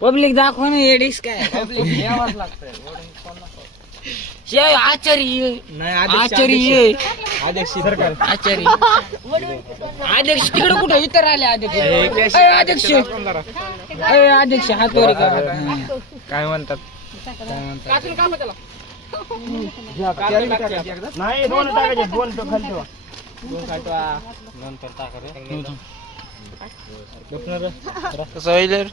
Public दाखवा ना addicts काय पब्लिक यावंच लागतंय आचार्य आचार्य अध्यक्ष सरकार आचार्य अध्यक्ष तिकडे कुठे इतर आले अध्यक्ष अध्यक्ष अध्यक्ष हातोरी काय म्हणतात नाही दोन टाकायचे दोन तो खाली दोन काटवा नंतर टाका कसं होईल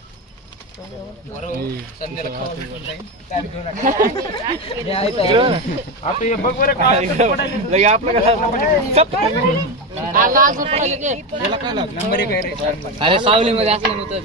अरे सावली मध्ये असलं नव्हतं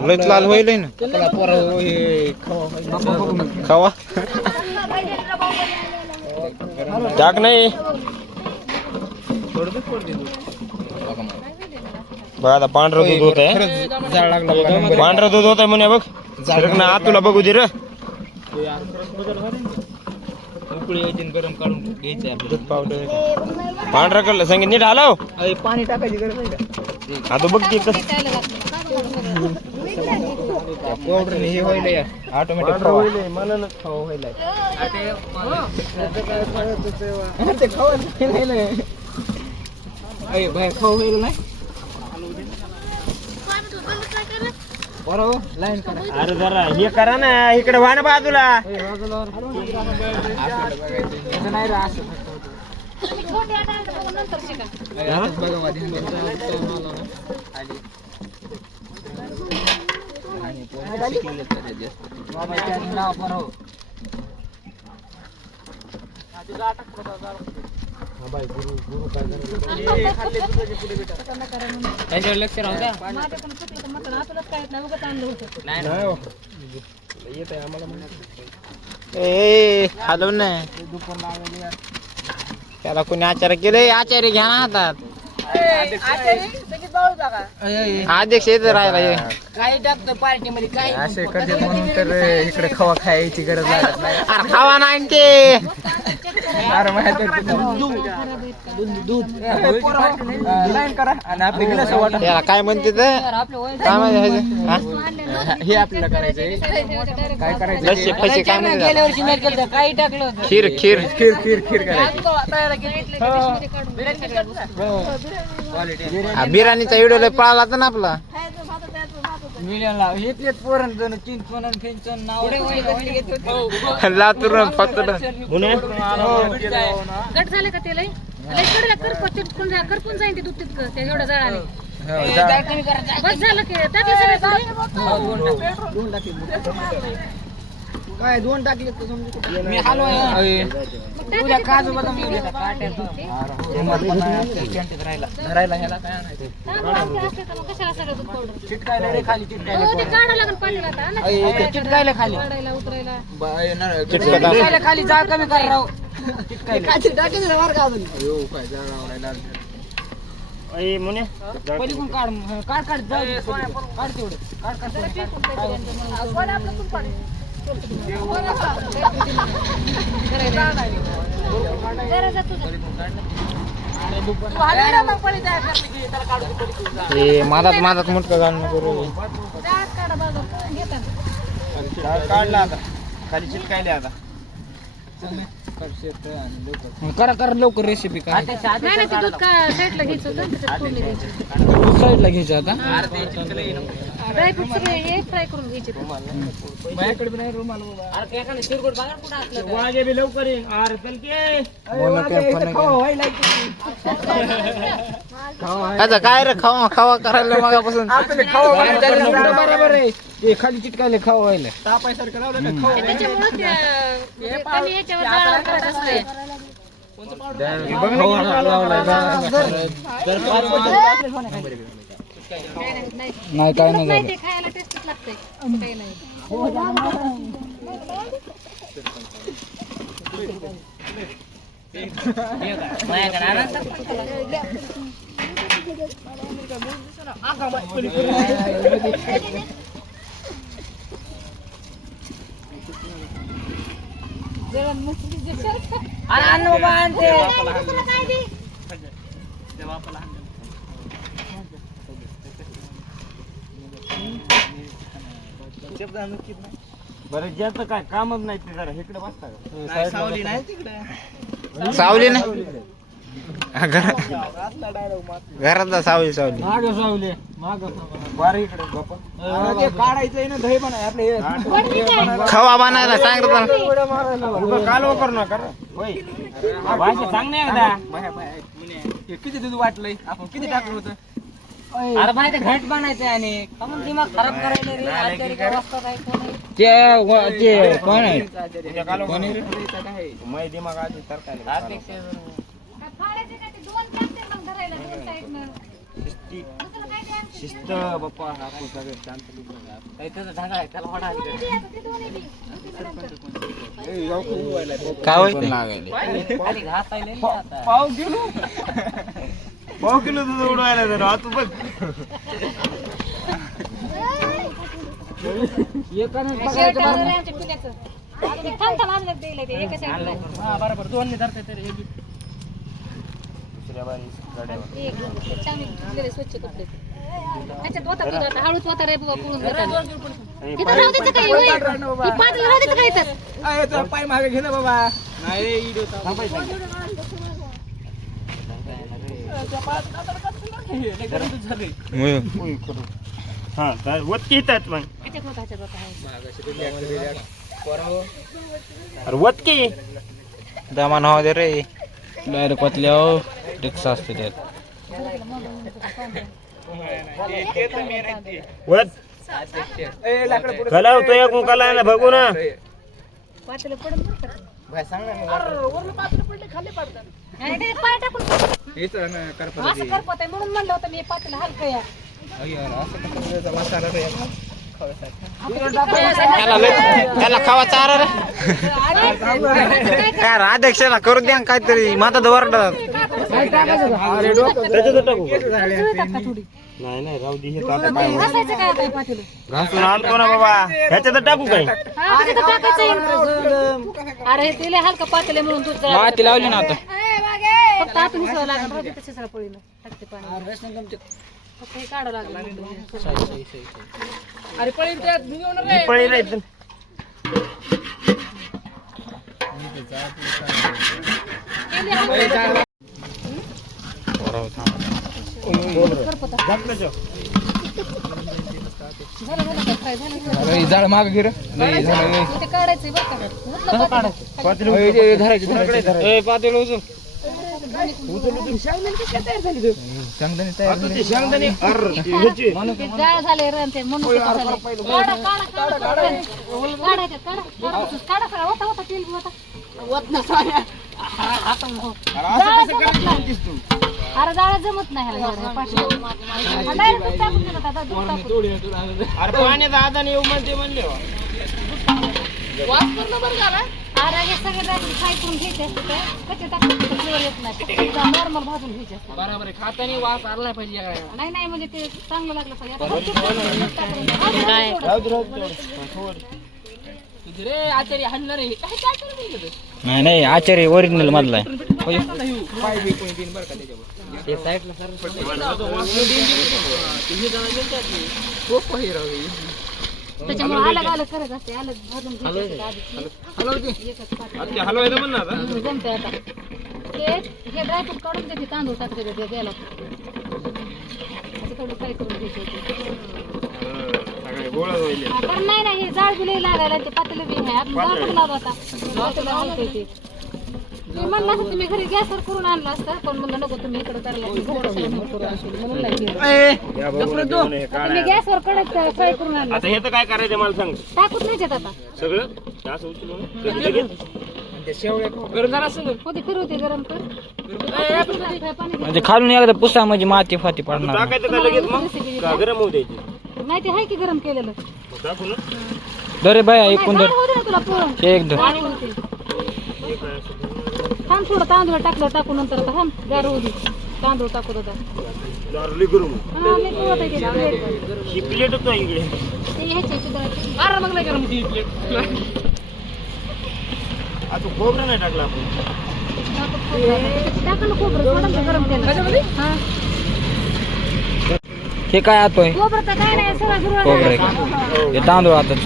लयच लाल होईल ना खावा टाक नाही बघ आता पांढरं दूध होत आहे पांढरं दूध होत आहे म्हणे बघ ना आतुला बघू दे रे उकळी यायची गरम काढून घ्यायचं दूध पावडर पांढरा कलर सांगितलं नीट हलव पाणी टाकायची गरज नाही का आता बघ ते पावडर हे व्हायला ऑटोमॅटिक होईल मनानच खाऊ व्हायला ते खाऊ बाहेर खाऊ व्हायला नाही लाईन करा अरे जरा हे करा ना इकडे व्हा ना बाजूला नाही रा लक्ष राहू द्या हलव ना त्याला कोणी आचार्य केले आचार्य घ्या ना हातात अध्यक्ष येत राहिला काही टाकतो पार्टी मध्ये काही असे करते म्हणून तर इकडे खवा खायची गरज लागत नाही अरे खावा नाही ते अरे दूध लाईन करा आणि आपली गिलास वाटा याला काय म्हणते ते काय माहिती हे आपल्याला करायचंय काय करायचं लस्सी फशी काय म्हणते गेल्या वर्षी नाही केलं काही टाकलं खीर खीर खीर खीर खीर करायची बिर्याणीचा व्हिडिओ लय पळाला होता ना आपला मिलियनला येतलेच पोरण जण चिंचण फिंचण नाव लातूर फक्त गट झाले का ते लय करपून जाईन ते दूध तितकं ते एवढं जळाले बस झालं की काय दोन टाकले मी हलवा काजू बदाम राहिला ह्याला काय आणायचं चिटकायला रे खाली चिटकायला खाली चिटकायला खाली जाळ कमी कर राव मुने पलीकडून काढ काढ जाऊ काढ तेवढं काढ माझाच मुटका घालणं करू काढला आता खाली चिटकायले आता करा करा लवकर रेसिपी करा साईडला घ्यायचं आता ड्रायफ्रूट सगळे फ्राय करून घ्यायचे माझ्याकडे नाही रुमाल वागे बी लवकर अरे चल के काय रे खावा खावा करायला मागापासून बरोबर आहे ते खाली चिटकायला खावा व्हायला तापायसारखं लावलं नाही काय नाही खायला टेस्टच लागतंय काही नाही अरे अन्न बाबा आणते बरं ज्याचं काय कामच नाही ते जरा इकडे बसता का सावली नाही सावली नाही घरात सावली सावली माग सावले माग बारा इकडे बापा काढायचंय ना दही बनवाय आपले खवा बनायला सांगितलं कालवा करू नका भाषा सांग नाही एकदा किती दूध वाटलंय आपण किती टाकलं होतं अरे माहिती घट बनायचंय आणि म्हणून दिमाग खराब करायला रे आचारी काय रस्ता काय कोण आहे? ते कोण आहे मै दिमाग आधी तरकारी शिस्त बाप्पा आपण सगळे शांत काही त्याचा ढागा आहे त्याला वाढा काय होय खाली घास आहे लय आता पाव किलो दूध उडवायला जरा तू बघ बरोबर दोन धरते तरी स्वच्छ कपडे त्याच्यात होता दूध आता हळूच होता रे बाबा पुळून पाय मागे घे ना बाबा हा वतकी येतात मग अरे वतकी दमान हो दे रे डायरेक्ट पतल्यावर रिक्षा असते त्यात वत कलाव तो एक मुकाला ना बघू ना म्हणून म्हणलं होतं मी पातेलं हलकं या त्याला खावा चारा रे काय अध्यक्षाला करू द्या काहीतरी माता वरडतात नाही नाही राहू दे घासून आणतो ना बाबा ह्याच्यात टाकू काय अरे तिला हलका पातेले म्हणून दूध माती लावली ना आता फक्त आतून हिसवा लागला तसं पळीनं टाकते पाणी फक्त हे काढावं लागलं अरे पळीन त्यात पळी नाही झाड माग घे रे काढायचंय जाळ झाले रे म्हणून काढा होता होता तेल होता अरे जाळा जमत नाही पाण्यात आदाने येऊ म्हणते म्हणले अरे हे सगळे फ्राय करून घ्यायचे असते कच्चे टाकून येत नाही नॉर्मल भाजून घ्यायचे असते बरोबर खाताना वास आला पाहिजे नाही नाही म्हणजे ते चांगलं लागलं रे आचार्य हल्ला रे नाही नाही आचार्य ओरिजिनल मधला त्याच्यामुळे अलग अलग करत असते अलग भाजून हलवायचं म्हण ना जमते आता ते हे ड्रायफ्रूट काढून त्याचे तांदूळ टाकते ते द्यायला थोडं फ्राय करून घ्यायचे कारण नाही ना हे जाळ बी लागायला ते पातेलं बी आहे आपण जाळ पण लावलं आता पातेलं हलतंय ते मी म्हणलं असं तुम्ही घरी गॅसवर करून आणलं असतं पण म्हणलं नको तुम्ही इकडे करायला म्हणून तुम्ही गॅसवर कडक फ्राय करून आणलं आता हे तर काय करायचं मला सांग टाकूच नाही येत आता सगळं असं उचलून फिरवते गरम कर म्हणजे खालून एकदा पुसा म्हणजे माती फाती पडणार टाकायचं का लगेच मग का गरम होऊ द्यायची नाही ते आहे की गरम केलेलं टाकू ना दरे बाया एकूण दर होऊ दे ना तुला पुरण एक दर थांब थोडं तांदूळ टाकलं टाकून नंतर थांब गार होऊ दे तांदूळ टाकत होता दारुली करू हा मी पोहत आहे ते ही प्लेट होतो इकडे ह्याचे सुद्धा अरे मग नाही करा ती प्लेट आता खोबरं नाही टाकलं आपण टाका ना खोबरं थोडं गरम केलं हा हे काय आतोय खोबरं तर काय नाही सगळं गुरुवार खोबरं आहे का? हे तांदूळ आताच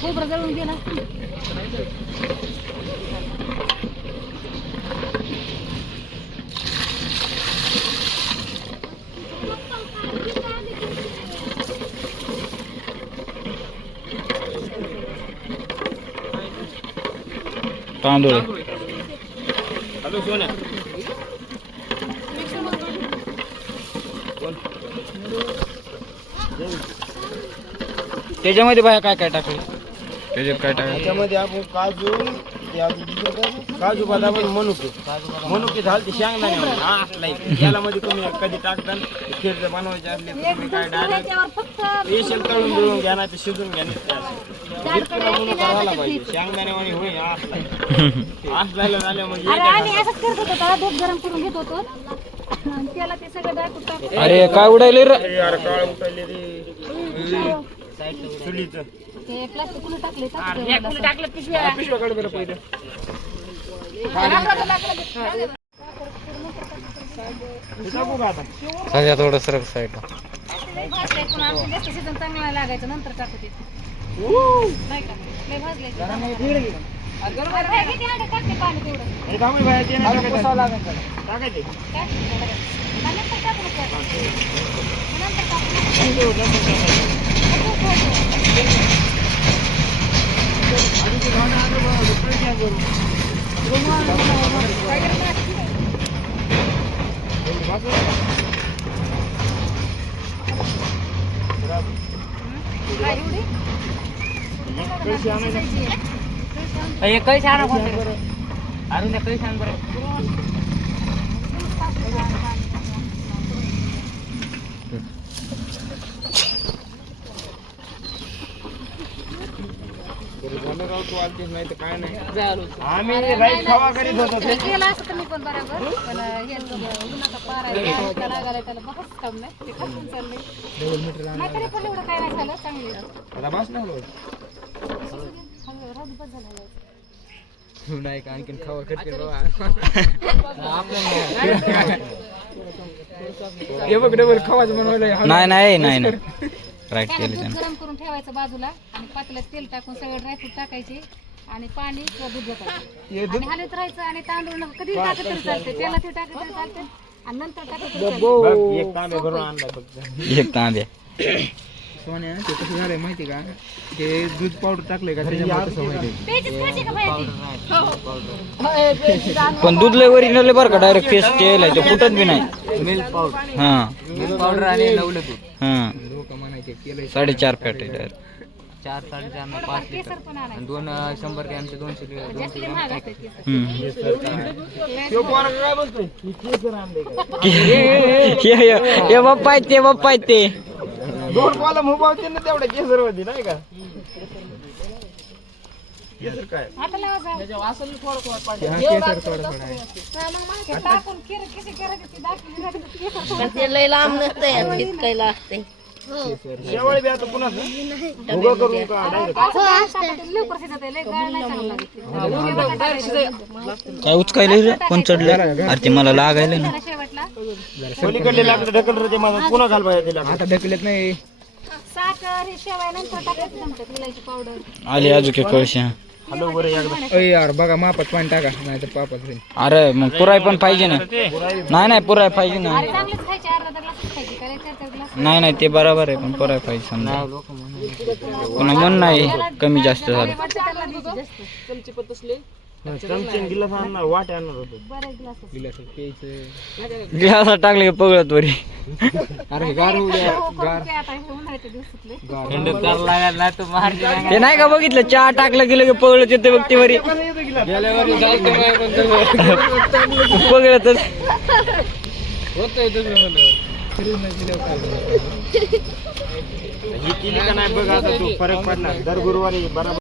खोबरं जळून गेला तांदूळ हॅलो सोन्या त्याच्यामध्ये बाया काय काय टाकलं त्याच्यात काय टाकलं त्याच्यामध्ये आपण काजू ते अजून दुसरं काय? काजू बदाम आणि मनुके झालं ते शेंगदाणे त्याला मध्ये तुम्ही कधी टाकता खीर बनवायचे असले तर तुम्ही काय डायरेक्ट त्याच्यावर फक्त स्पेशल तळून बिळून घ्या नाही तर शिजून घ्या करावं पाहिजे शेंगदाणे आणि होय असला झाल्या म्हणजे अरे आम्ही असंच करत होतो त्याला दूध गरम करून घेत होतो आणि त्याला ते सगळं दाखवून टाकतो अरे काय उडायले रे अरे यार काळ उठले ते चुलीचं ते प्लास्टिक कुठे टाकले पिशव्याकडे बरं पहिलं टाकू का आता सध्या थोडं सरक साईड जास्त सीझन चांगला लागायचं नंतर टाकू ते नाही का लय भाजले टाकते पाणी तेवढं हे थांबे बाहेर ते नाही टाकायचं. टाकायचे नंतर टाकू नंतर काही छान अरुण काही छान बरं नाही तर काय नाही आम्ही राईस खावा करीत होतो ते. केलं असं तर मी पण बरोबर पण हे उन्हाचा पारा आहे, त्याला लागायला त्याला बघच काम नाही ते खपून चाललंय नाही तरी पण एवढं काय नाही झालं चांगली आता बस ना हळू. राजूपच झालं नाही का आणखीन खावा करते डबल खावाचं बनवायला नाही नाही नाही नाही राईट त्याला केलं दूध गरम करून ठेवायचं बाजूला आणि पातेल्यात तेल टाकून सगळं ड्रायफ्रूट टाकायचे आणि पाणी किंवा दूध टाकायचं आणि हलत राहायचं आणि तांदूळ कधी टाकत तरी चालते तेला ते टाकत तरी चालते आणि नंतर टाकत तरी चालते. एक तांबे भरून आणलाय फक्त एक तांब्या सोन्या ते कसं झालंय माहिती का ते दूध पावडर टाकलंय का त्याच्यामुळे तसं माहिती पेचीच खायची का माहिती पण दूध लय ओरिजिनल बरं का डायरेक्ट पेस्ट केलंय ते फुटत बी नाही मिल्क पावडर हा मिल्क पावडर आणि लवलं दूध हा लोक म्हणायचे केलंय 4.5 फॅट आहे डायरेक्ट 4 4.5 5 केसर पण आणायचं 100 ग्रॅमचे 200 जास्त लय महाग असते केसर तो पोरगा काय बोलतोय की केसर आणलंय का हे बाप्पा आहेत ते बाप्पा आहेत ते दोन बॉल मुबावते ना तेवढ्या केसर होती नाही का केसर काय आता लावा हा केसर थोडं आहे मग टाकून किती करायचं ते दाखवून केसर ते लय लांब नसतंय इतकायला असते शेवळ बी आता पुन्हा उभं करून का डायरेक्ट लवकर शिजत आहे लय गाळ नाही चांगलं लागत काय उचकायले रे कोण चढलं अरे ते मला लागायला ना शेवटला पलीकडले लाकडं ढकल रे ते माझं पुन्हा घाल पाहिजे तिला आता ढकलत नाही साखर हे शेवाय नंतर टाकायचं जमतं इलायची पावडर आली अजून एक कळशी हॅलो बरं एकदा यार बघा मापात पाणी टाका नाही तर पापात होईल अरे मग पुराय पण पाहिजे ना नाही नाही पुराय पाहिजे ना अरे चांगलंच खायचे अर्धा ग्लासच खायचे काय 4-4 ग्लास नाही नाही ते बरोबर आहे पण पुराय पाहिजे समजा पुन्हा मन नाही कमी जास्त झालं वाटतं त्याला द्यायची जास्त चमचेन गिलास आणणार वाट आणणार होतो बरं ग्लास गिलास प्यायचं ग्लासात टाकले की पगळत वरी अरे गार होऊ द्या गार आता हे उन्हाळ्याच्या दिवसातले ते नाही का बघितलं चहा टाकलं गेलं की पगळत येते बघ ती वरी पगळतच होतंय तसं ही केली का नाही बघ आता तू फरक पडणार दर गुरुवारी बरोबर